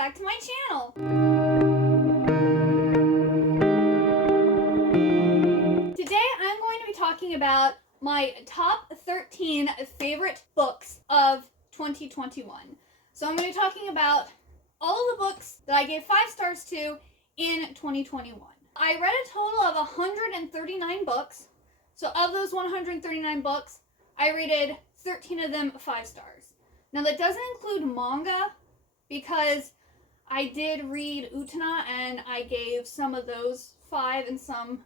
back to my channel. Today I'm going to be talking about my top 13 favorite books of 2021. So I'm going to be talking about all of the books that I gave 5 stars to in 2021. I read a total of 139 books. So of those 139 books, I rated 13 of them 5 stars. Now that doesn't include manga, because I did read Utena and I gave some of those 5 and some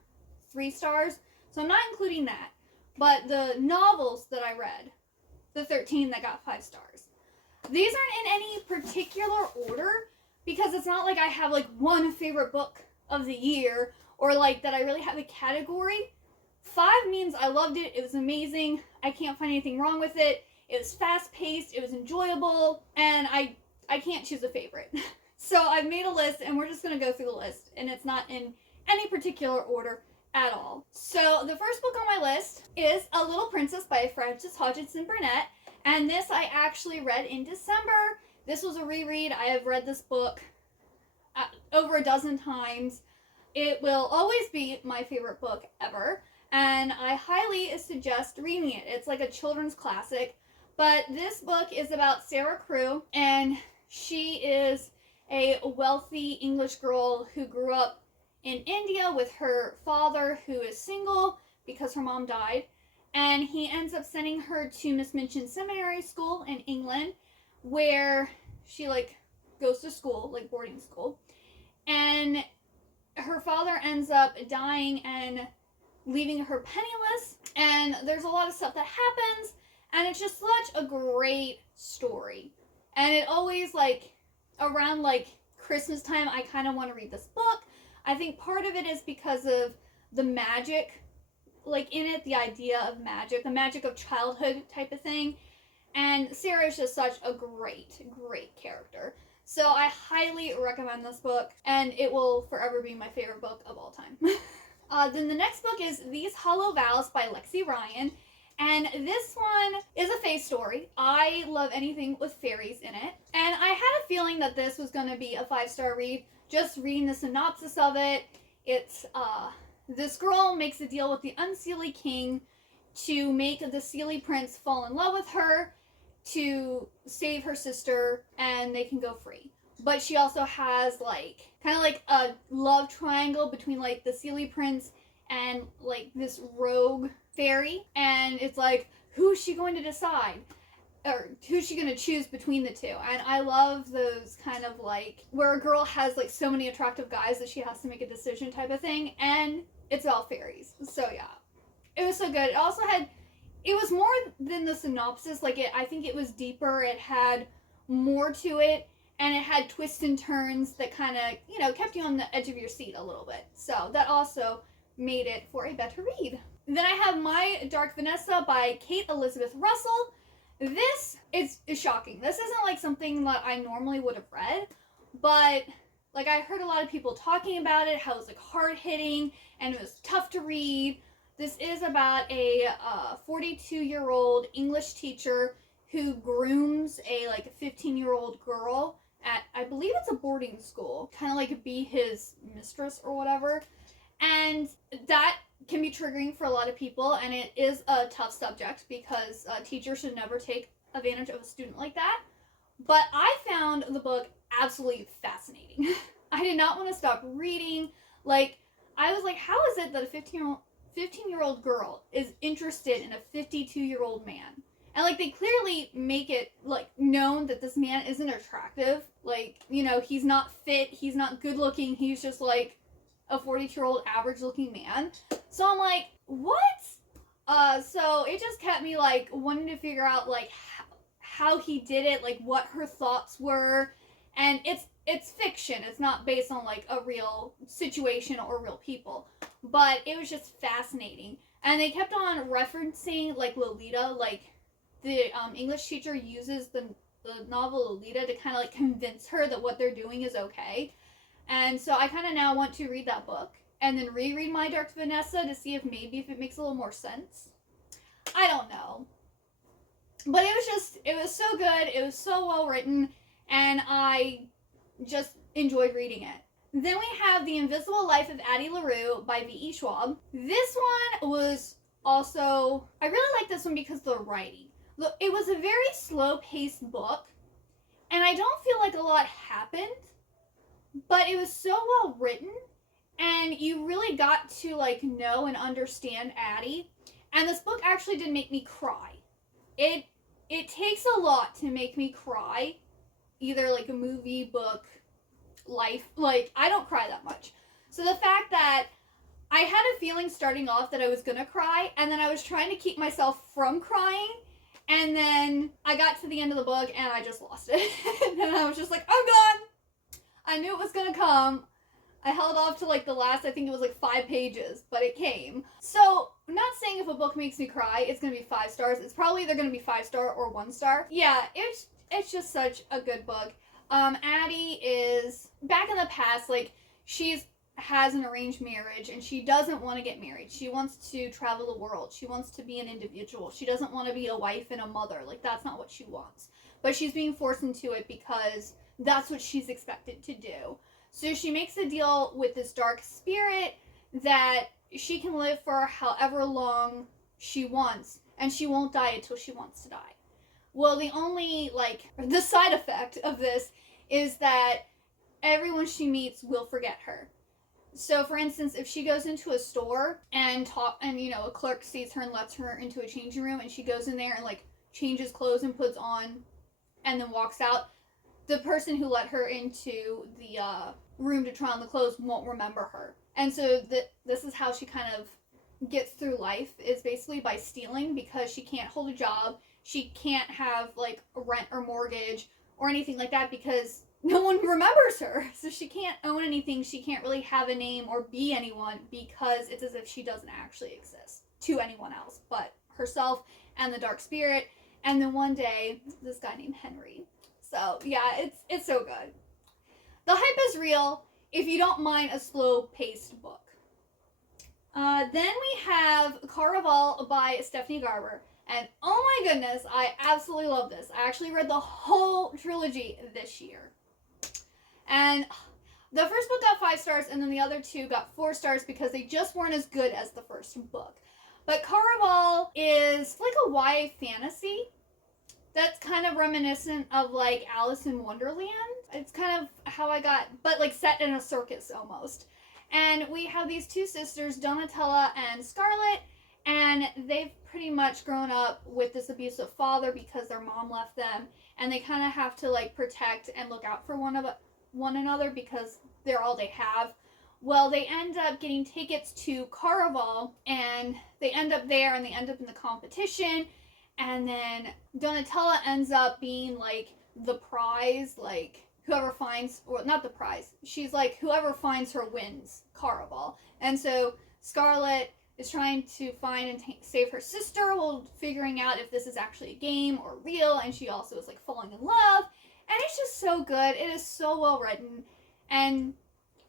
3 stars. So I'm not including that. But the novels that I read, the 13 that got 5 stars. These aren't in any particular order, because it's not like I have like one favorite book of the year or like that I really have a category. 5 means I loved it. It was amazing. I can't find anything wrong with it. It was fast paced. It was enjoyable. And I can't choose a favorite. So I've made a list and we're just going to go through the list, and it's not in any particular order at all. So the first book on my list is A Little Princess by Frances Hodgson Burnett. And this I actually read in December. This was a reread. I have read this book over a dozen times. It will always be my favorite book ever. And I highly suggest reading it. It's like a children's classic. But this book is about Sarah Crewe, and she is a wealthy English girl who grew up in India with her father, who is single because her mom died. And he ends up sending her to Miss Minchin Seminary School in England, where she goes to school, like boarding school. And her father ends up dying and leaving her penniless. And there's a lot of stuff that happens. And it's just such a great story. And it always, around, Christmas time, I kind of want to read this book. I think part of it is because of the magic, in it, the idea of magic, the magic of childhood type of thing. And Sarah is just such a great, great character. So I highly recommend this book, and it will forever be my favorite book of all time. Then the next book is These Holo Vows by Lexi Ryan. And this one is a fae story. I love anything with fairies in it. And I had a feeling that this was going to be a 5-star read. Just reading the synopsis of it, it's, this girl makes a deal with the Unseelie King to make the Seelie Prince fall in love with her to save her sister, and they can go free. But she also has, kind of a love triangle between, the Seelie Prince and, this rogue fairy, and it's who's she going to decide, or who's she going to choose between the two? And I love those kind of where a girl has so many attractive guys that she has to make a decision type of thing, and it's all fairies. So yeah, it was so good. It also had, it was more than the synopsis. I think it was deeper. It had more to it, and it had twists and turns that kind of kept you on the edge of your seat a little bit. So that also made it for a better read. Then I have My Dark Vanessa by Kate Elizabeth Russell. This is shocking. This isn't something that I normally would have read, but I heard a lot of people talking about it, how it was hard-hitting and it was tough to read. This is about a 42-year-old English teacher who grooms a 15-year-old girl at, I believe it's a boarding school, kind of be his mistress or whatever. And that can be triggering for a lot of people, and it is a tough subject because teachers should never take advantage of a student like that. But I found the book absolutely fascinating. I did not want to stop reading. I was how is it that a 15-year-old girl is interested in a 52-year-old man? And they clearly make it known that this man isn't attractive. He's not fit, he's not good looking, he's just a 42-year-old average looking man. So I'm what? So it just kept me wanting to figure out how he did it, what her thoughts were. And it's fiction. It's not based on a real situation or real people. But it was just fascinating. And they kept on referencing Lolita, the English teacher uses the novel Lolita to kind of convince her that what they're doing is okay. And so I kind of now want to read that book and then reread My Dark Vanessa to see if it makes a little more sense. I don't know. But it was so good. It was so well written. And I just enjoyed reading it. Then we have The Invisible Life of Addie LaRue by V.E. Schwab. This one was also, I really like this one because of the writing. It was a very slow-paced book, and I don't feel like a lot happened, but it was so well written, and you really got to like know and understand Addie. And this book actually did make me cry. It takes a lot to make me cry, either like a movie, book, life. Like, I don't cry that much. So the fact that I had a feeling starting off that I was gonna cry, and then I was trying to keep myself from crying, and then I got to the end of the book and I just lost it. And I was just like, I'm gone. I knew it was gonna come. I held off to like the last, I think it was like 5 pages, but it came. So, I'm not saying if a book makes me cry, it's gonna be 5 stars. It's probably either gonna be 5-star or 1-star. Yeah, it's just such a good book. Addie is back in the past, like has an arranged marriage and she doesn't want to get married. She wants to travel the world. She wants to be an individual. She doesn't want to be a wife and a mother. Like, that's not what she wants. But she's being forced into it because that's what she's expected to do. So she makes a deal with this dark spirit that she can live for however long she wants, and she won't die until she wants to die. Well, the side effect of this is that everyone she meets will forget her. So, for instance, if she goes into a store and a clerk sees her and lets her into a changing room, and she goes in there and like changes clothes and puts on and then walks out, the person who let her into the room to try on the clothes won't remember her. And so this is how she kind of gets through life, is basically by stealing, because she can't hold a job. She can't have like a rent or mortgage or anything like that because no one remembers her. So she can't own anything. She can't really have a name or be anyone because it's as if she doesn't actually exist to anyone else but herself and the dark spirit. And then one day, this guy named Henry. So yeah, it's so good. The hype is real if you don't mind a slow-paced book. Then we have Caraval by Stephanie Garber. And oh my goodness, I absolutely love this. I actually read the whole trilogy this year. And the first book got 5 stars, and then the other 2 got 4 stars because they just weren't as good as the first book. But Caraval is like a YA fantasy that's kind of reminiscent of like Alice in Wonderland. It's kind of how I got, but like set in a circus almost. And we have these 2 sisters, Donatella and Scarlett, and they've pretty much grown up with this abusive father because their mom left them, and they kind of have to like protect and look out for one another because they're all they have. Well, they end up getting tickets to Caraval, and they end up there, and they end up in the competition, and then Donatella ends up being like the prize, like whoever finds, or not the prize, she's like whoever finds her wins Caraval. And so Scarlett is trying to find and save her sister while figuring out if this is actually a game or real, and she also is like falling in love, and it's just so good. It is so well written, and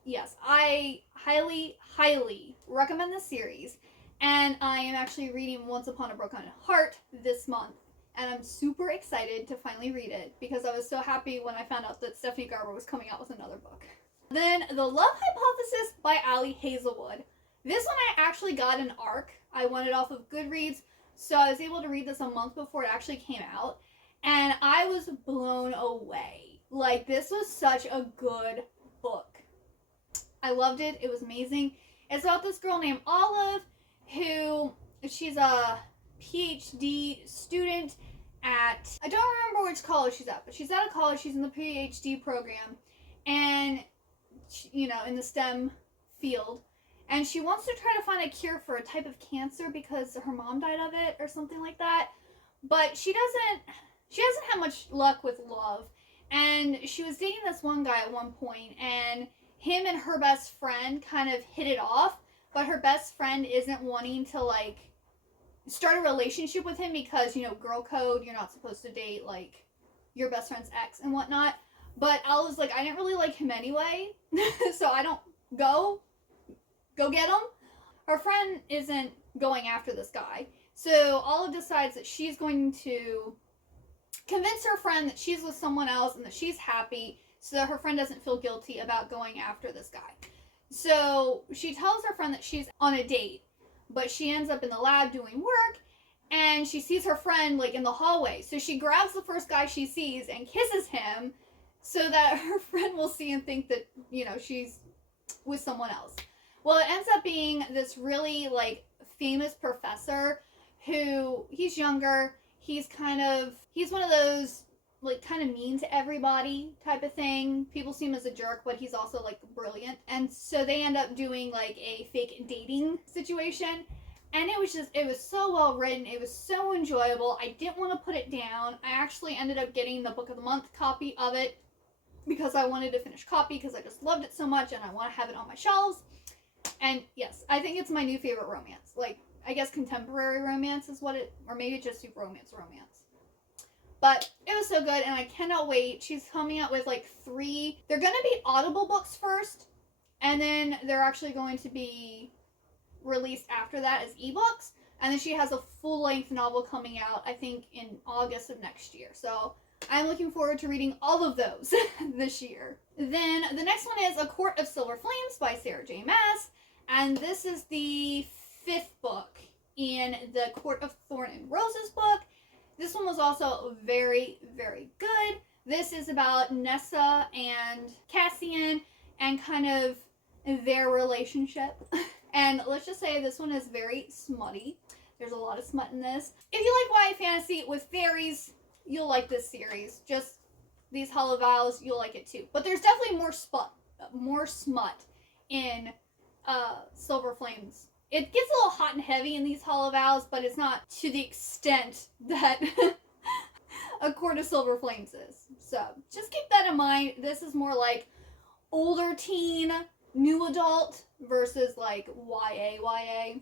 yes, I highly, highly recommend this series, and I am actually reading Once Upon a Broken Heart this month, and I'm super excited to finally read it because I was so happy when I found out that Stephanie Garber was coming out with another book. Then The Love Hypothesis by Ali Hazelwood. This one I actually got an ARC. I won it off of Goodreads, so I was able to read this a month before it actually came out, and I was blown away. Like, this was such a good book. I loved it. It was amazing. It's about this girl named Olive who, she's a PhD student at, I don't remember which college she's at, but she's at a college, she's in the PhD program, and, in the STEM field. And she wants to try to find a cure for a type of cancer because her mom died of it or something like that. But she hasn't had much luck with love. And she was dating this one guy at one point, and him and her best friend kind of hit it off, but her best friend isn't wanting to like start a relationship with him because, girl code, you're not supposed to date like your best friend's ex and whatnot. But I was like, I didn't really like him anyway, so I don't go get him. Her friend isn't going after this guy. So Olive decides that she's going to convince her friend that she's with someone else and that she's happy so that her friend doesn't feel guilty about going after this guy. So she tells her friend that she's on a date, but she ends up in the lab doing work, and she sees her friend like in the hallway. So she grabs the first guy she sees and kisses him so that her friend will see and think that, you know, she's with someone else. Well, it ends up being this really like famous professor who, he's younger, he's one of those like kind of mean to everybody type of thing. People see him as a jerk, but he's also like brilliant. And so they end up doing like a fake dating situation. And it was so well written. It was so enjoyable. I didn't want to put it down. I actually ended up getting the Book of the Month copy of it because I wanted to finish copy because I just loved it so much and I want to have it on my shelves. And yes, I think it's my new favorite romance. Like, I guess contemporary romance is what it, or maybe just super romance. But it was so good, and I cannot wait. She's coming out with like 3. They're going to be Audible books first, and then they're actually going to be released after that as ebooks. And then she has a full-length novel coming out, I think, in August of next year. So I'm looking forward to reading all of those this year. Then the next one is A Court of Silver Flames by Sarah J. Maas. And this is the 5th book in the Court of Thorn and Roses book. This one was also very, very good. This is about Nessa and Cassian and kind of their relationship. And let's just say this one is very smutty. There's a lot of smut in this. If you like YA fantasy with fairies, you'll like this series. Just these Holo Vows, you'll like it too. But there's definitely more smut in Silver Flames. It gets a little hot and heavy in these Holo Vows, but it's not to the extent that A Court of Silver Flames is. So just keep that in mind. This is more like older teen, new adult versus like YA.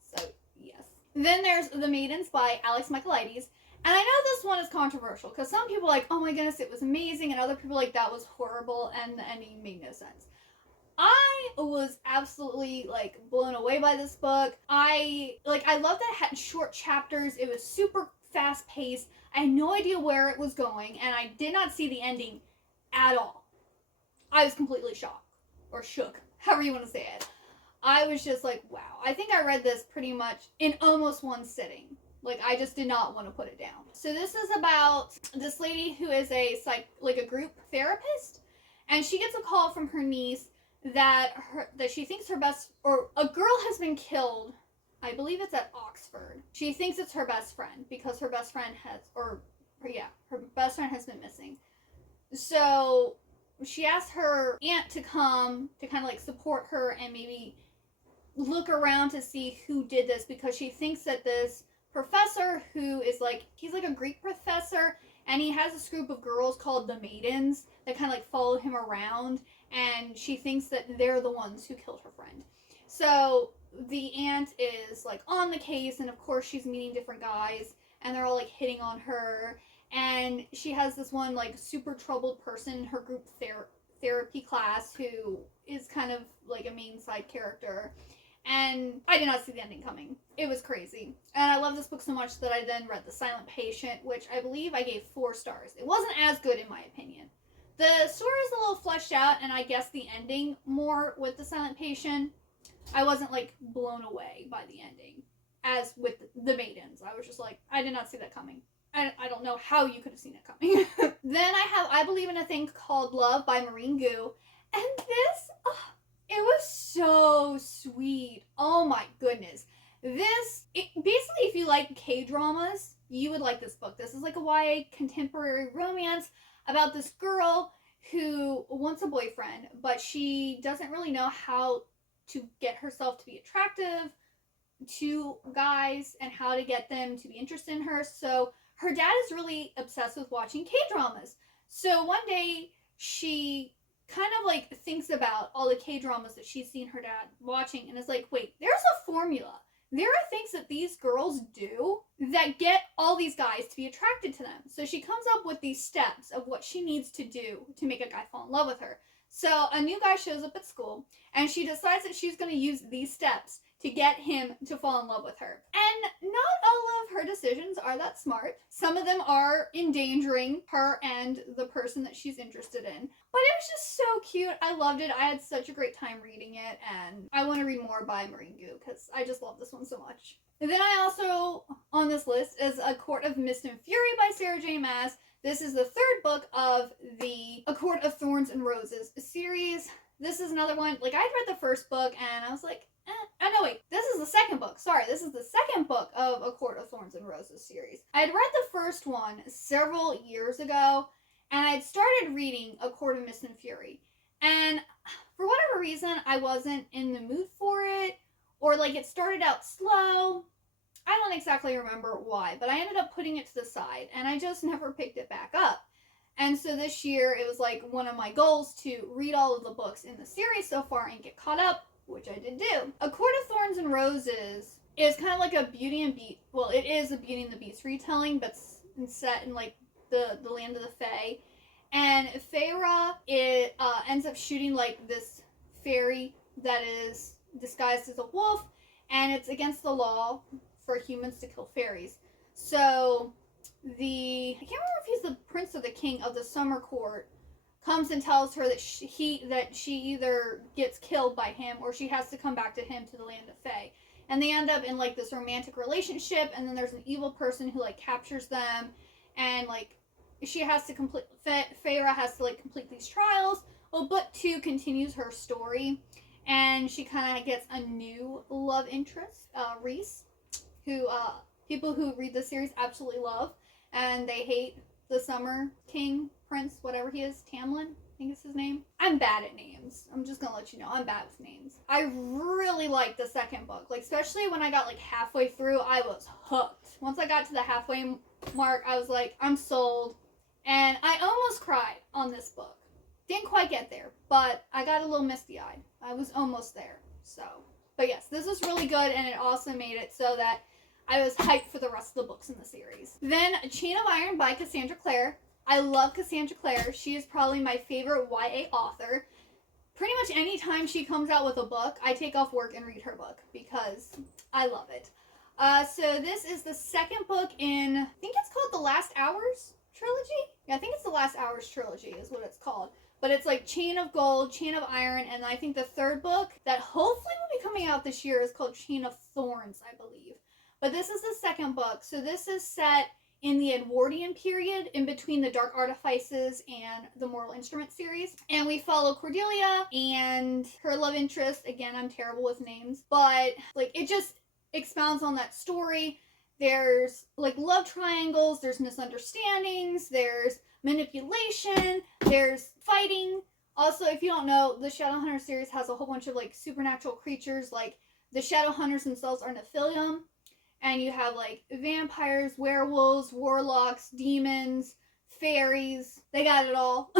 So yes. Then there's The Maidens by Alex Michaelides. And I know this one is controversial because some people are like, oh my goodness, it was amazing, and other people are like, that was horrible and the ending made no sense. I was absolutely like blown away by this book. I love that it had short chapters. It was super fast paced. I had no idea where it was going, and I did not see the ending at all. I was completely shocked, or shook, however you want to say it. I was just like, wow. I think I read this pretty much in almost one sitting. Like, I just did not want to put it down. So this is about this lady who is a group therapist, and she gets a call from her niece that she thinks a girl has been killed. I believe it's at Oxford. She thinks it's her best friend because her best friend has been missing. So she asked her aunt to come to kind of like support her and maybe look around to see who did this, because she thinks that this professor who is he's like a Greek professor, and he has this group of girls called the Maidens that kind of like follow him around, and she thinks that they're the ones who killed her friend. So the aunt is like on the case, and of course she's meeting different guys, and they're all like hitting on her, and she has this one like super troubled person in her group therapy class who is kind of like a main side character. And I did not see the ending coming. It was crazy. And I love this book so much that I then read The Silent Patient, which I believe I gave 4 stars. It wasn't as good in my opinion. The story is a little fleshed out, and I guess the ending more with The Silent Patient. I wasn't like blown away by the ending as with The Maidens. I was just like, I did not see that coming. I don't know how you could have seen it coming. Then I have I Believe in a Thing Called Love by Maureen Gu. And this, it was so sweet. Oh my goodness. Basically, if you like K-dramas, you would like this book. This is like a YA contemporary romance about this girl who wants a boyfriend, but she doesn't really know how to get herself to be attractive to guys and how to get them to be interested in her. So her dad is really obsessed with watching K-dramas. So one day she kind of like thinks about all the K-dramas that she's seen her dad watching and is like, wait, there's a formula. There are things that these girls do that get all these guys to be attracted to them. So she comes up with these steps of what she needs to do to make a guy fall in love with her. So a new guy shows up at school, and she decides that she's going to use these steps to get him to fall in love with her. And not all of her decisions are that smart. Some of them are endangering her and the person that she's interested in. But it was just so cute. I loved it. I had such a great time reading it, and I want to read more by Maringu because I just love this one so much. And then I also, on this list, is A Court of Mist and Fury by Sarah J. Maas. This is the third book of the A Court of Thorns and Roses series. This is another one, like, I'd read the first book, and I was like, oh no, wait, this is the second book. Sorry, this is the second book of A Court of Thorns and Roses series. I had read the first one several years ago, and I had started reading A Court of Mist and Fury. And for whatever reason, I wasn't in the mood for it, or like it started out slow. I don't exactly remember why, but I ended up putting it to the side, and I just never picked it back up. And so this year, it was like one of my goals to read all of the books in the series so far and get caught up, which I did do. A Court of Thorns and Roses is kind of like a Beauty and Beast, well, it is a Beauty and the Beast retelling, but set in like the land of the Fae. And Feyre, it ends up shooting like this fairy that is disguised as a wolf, and it's against the law for humans to kill fairies. So I can't remember if he's the prince or the king of the summer court, comes and tells her that she either gets killed by him or she has to come back to him to the land of Fae. And they end up in like this romantic relationship, and then there's an evil person who like captures them, and like she has to Feyre has to like complete these trials. Well, Book 2 continues her story, and she kind of gets a new love interest, Rhys, who people who read the series absolutely love, and they hate the Summer King, Prince, whatever he is, Tamlin, I think is his name. I'm bad at names. I'm just gonna let you know, I'm bad with names. I really liked the second book, like especially when I got like halfway through, I was hooked. Once I got to the halfway mark, I was like, I'm sold, and I almost cried on this book. Didn't quite get there, but I got a little misty-eyed. I was almost there, so. But yes, this is really good, and it also made it so that I was hyped for the rest of the books in the series. Then Chain of Iron by Cassandra Clare. I love Cassandra Clare. She is probably my favorite YA author. Pretty much any time she comes out with a book, I take off work and read her book because I love it. So this is the second book in, I think it's called The Last Hours trilogy? Yeah, I think it's The Last Hours trilogy is what it's called. But it's like Chain of Gold, Chain of Iron, and I think the third book that hopefully will be coming out this year is called Chain of Thorns, I believe. But this is the second book, so this is set in the Edwardian period, in between the Dark Artifices and the Mortal Instrument series. And we follow Cordelia and her love interest. Again, I'm terrible with names, but like it just expounds on that story. There's like love triangles, there's misunderstandings, there's manipulation, there's fighting. Also, if you don't know, the Shadowhunter series has a whole bunch of like supernatural creatures, like the Shadowhunters themselves are Nephilim. And you have, like, vampires, werewolves, warlocks, demons, fairies. They got it all.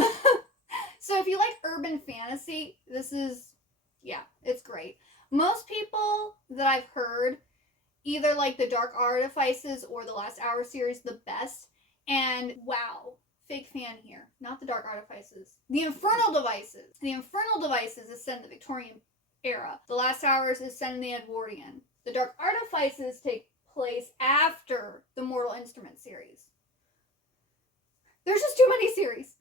So if you like urban fantasy, this is, yeah, it's great. Most people that I've heard either like the Dark Artifices or the Last Hour series the best. And wow, fake fan here. Not the Dark Artifices. The Infernal Devices. The Infernal Devices is set in the Victorian era. The Last Hours is set in the Edwardian. The Dark Artifices take place after the Mortal Instrument series. There's just too many series.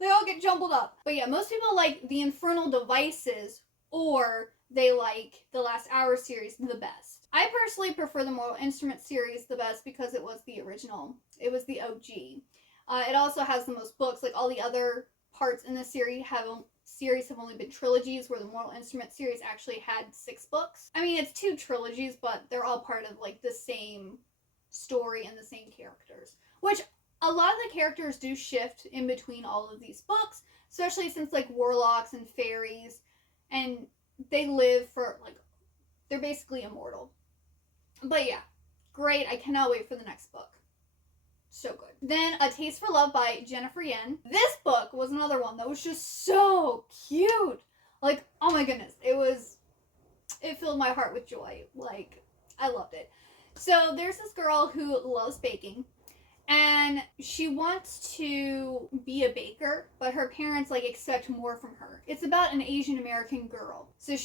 They all get jumbled up. But yeah, most people like the Infernal Devices, or they like the Last Hour series the best. I personally prefer the Mortal Instrument series the best because it was the original. It was the OG. It also has the most books. Like all the other parts in the series have only been trilogies, where the Mortal Instrument series actually had 6 books. I mean, it's 2 trilogies, but they're all part of like the same story and the same characters. Which a lot of the characters do shift in between all of these books, especially since like warlocks and fairies, and they live for like, they're basically immortal. But yeah, great. I cannot wait for the next book. So good. Then A Taste for Love by Jennifer Yen. This book was another one that was just so cute. Like, oh my goodness. It filled my heart with joy. Like, I loved it. So there's this girl who loves baking, And she wants to be a baker, but her parents like expect more from her. It's about an Asian American girl. So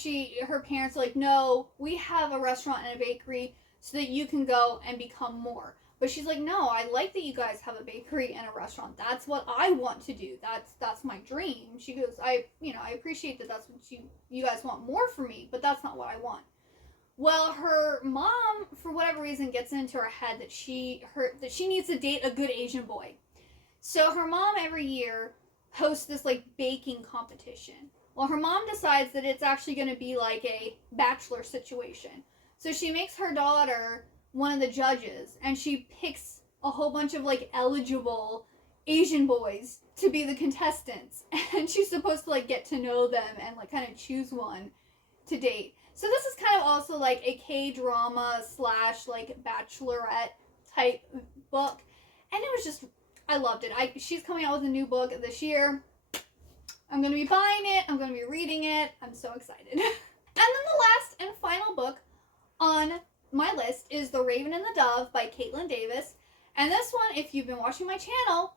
her parents are like, no, we have a restaurant and a bakery so that you can go and become more. But she's like, no, I like that you guys have a bakery and a restaurant. That's what I want to do. That's my dream. She goes, I appreciate that that's what you guys want more for me, but that's not what I want. Well, her mom, for whatever reason, gets into her head that she needs to date a good Asian boy. So her mom every year hosts this like baking competition. Well, her mom decides that it's actually going to be like a bachelor situation. So she makes her daughter one of the judges, and she picks a whole bunch of like eligible Asian boys to be the contestants. And she's supposed to like get to know them and like kind of choose one to date. So this is kind of also like a K-drama / like bachelorette type book. And it was just, I loved it. She's coming out with a new book this year. I'm going to be buying it. I'm going to be reading it. I'm so excited. And then the last and final book on my list is The Raven and the Dove by Caitlin Davis. And this one, if you've been watching my channel,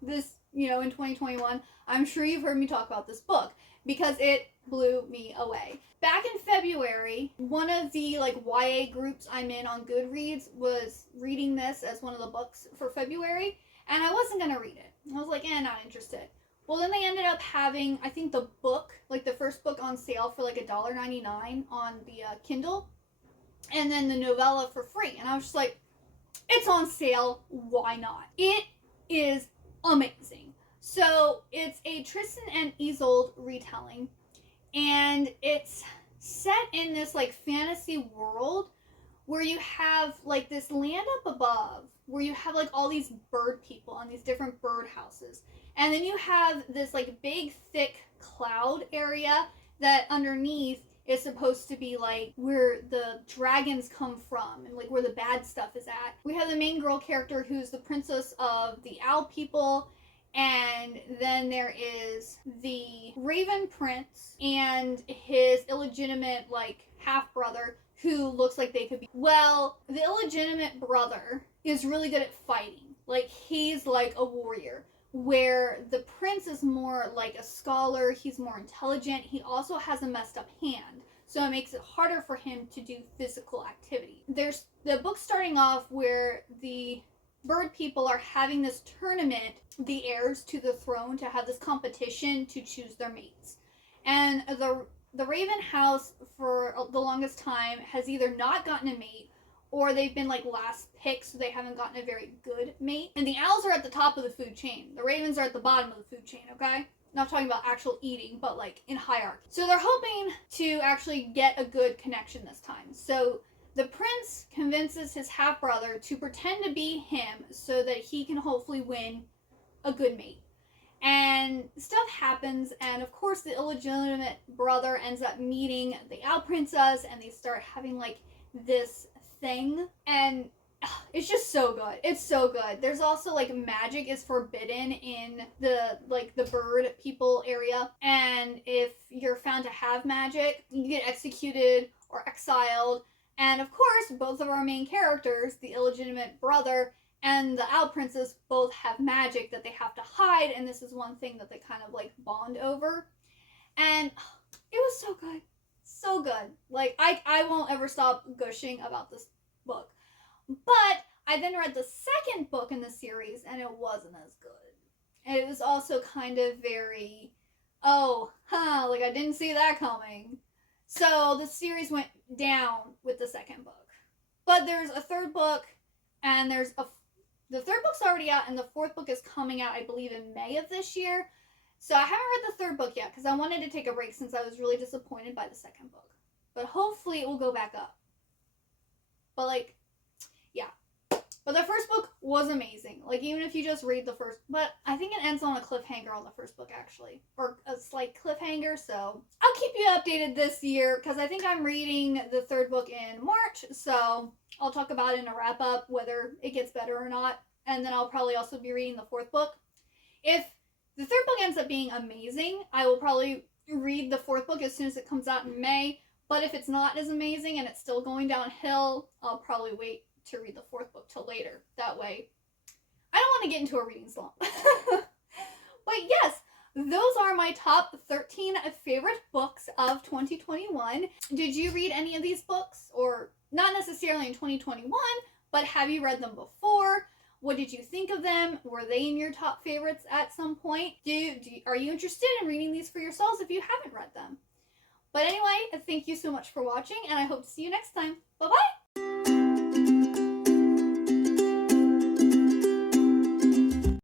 this, in 2021, I'm sure you've heard me talk about this book because it blew me away. Back in February, one of the like YA groups I'm in on Goodreads was reading this as one of the books for February, and I wasn't going to read it. I was like, not interested. Well, then they ended up having, I think, the book, like the first book on sale for like $1.99 on the Kindle, and then the novella for free. And I was just like, it's on sale, why not? It is amazing. So it's a Tristan and Isolde retelling, and it's set in this like fantasy world where you have like this land up above where you have like all these bird people on these different bird houses, and then you have this like big thick cloud area that underneath is supposed to be like where the dragons come from and like where the bad stuff is at. We have the main girl character who's the princess of the owl people, and then there is the Raven Prince and his illegitimate like half brother who looks like they could be. Well, the illegitimate brother is really good at fighting. Like he's like a warrior, where the prince is more like a scholar. He's more intelligent. He also has a messed up hand, so it makes it harder for him to do physical activity. There's the book starting off where the bird people are having this tournament, the heirs to the throne, to have this competition to choose their mates. And the Raven house for the longest time has either not gotten a mate, or they've been like last pick, so they haven't gotten a very good mate. And the owls are at the top of the food chain. The ravens are at the bottom of the food chain, okay? Not talking about actual eating, but like in hierarchy. So they're hoping to actually get a good connection this time. So the prince convinces his half-brother to pretend to be him so that he can hopefully win a good mate. And stuff happens, and of course the illegitimate brother ends up meeting the owl princess, and they start having like this thing, and it's just so good. It's so good. There's also like magic is forbidden in the bird people area, and if you're found to have magic, you get executed or exiled. And of course, both of our main characters, the illegitimate brother and the owl princess, both have magic that they have to hide, and this is one thing that they kind of like bond over. And it was so good. So good. Like, I won't ever stop gushing about this book. But I then read the second book in the series, and it wasn't as good. And it was also kind of very, like I didn't see that coming. So the series went down with the second book. But there's a third book, and the third book's already out, and the fourth book is coming out, I believe, in May of this year. So I haven't read the third book yet, because I wanted to take a break since I was really disappointed by the second book. But hopefully it will go back up. But like, yeah. But the first book was amazing. Like, even if you just read the first, but I think it ends on a cliffhanger on the first book, actually. Or a slight cliffhanger, so I'll keep you updated this year, because I think I'm reading the third book in March, so I'll talk about it in a wrap-up, whether it gets better or not. And then I'll probably also be reading the fourth book. If the third book ends up being amazing, I will probably read the fourth book as soon as it comes out in May. But if it's not as amazing and it's still going downhill, I'll probably wait to read the fourth book till later. That way I don't want to get into a reading slump. But yes, those are my top 13 favorite books of 2021. Did you read any of these books? Or not necessarily in 2021, but have you read them before? What did you think of them? Were they in your top favorites at some point? Are you interested in reading these for yourselves if you haven't read them? But anyway, thank you so much for watching, and I hope to see you next time. Bye-bye!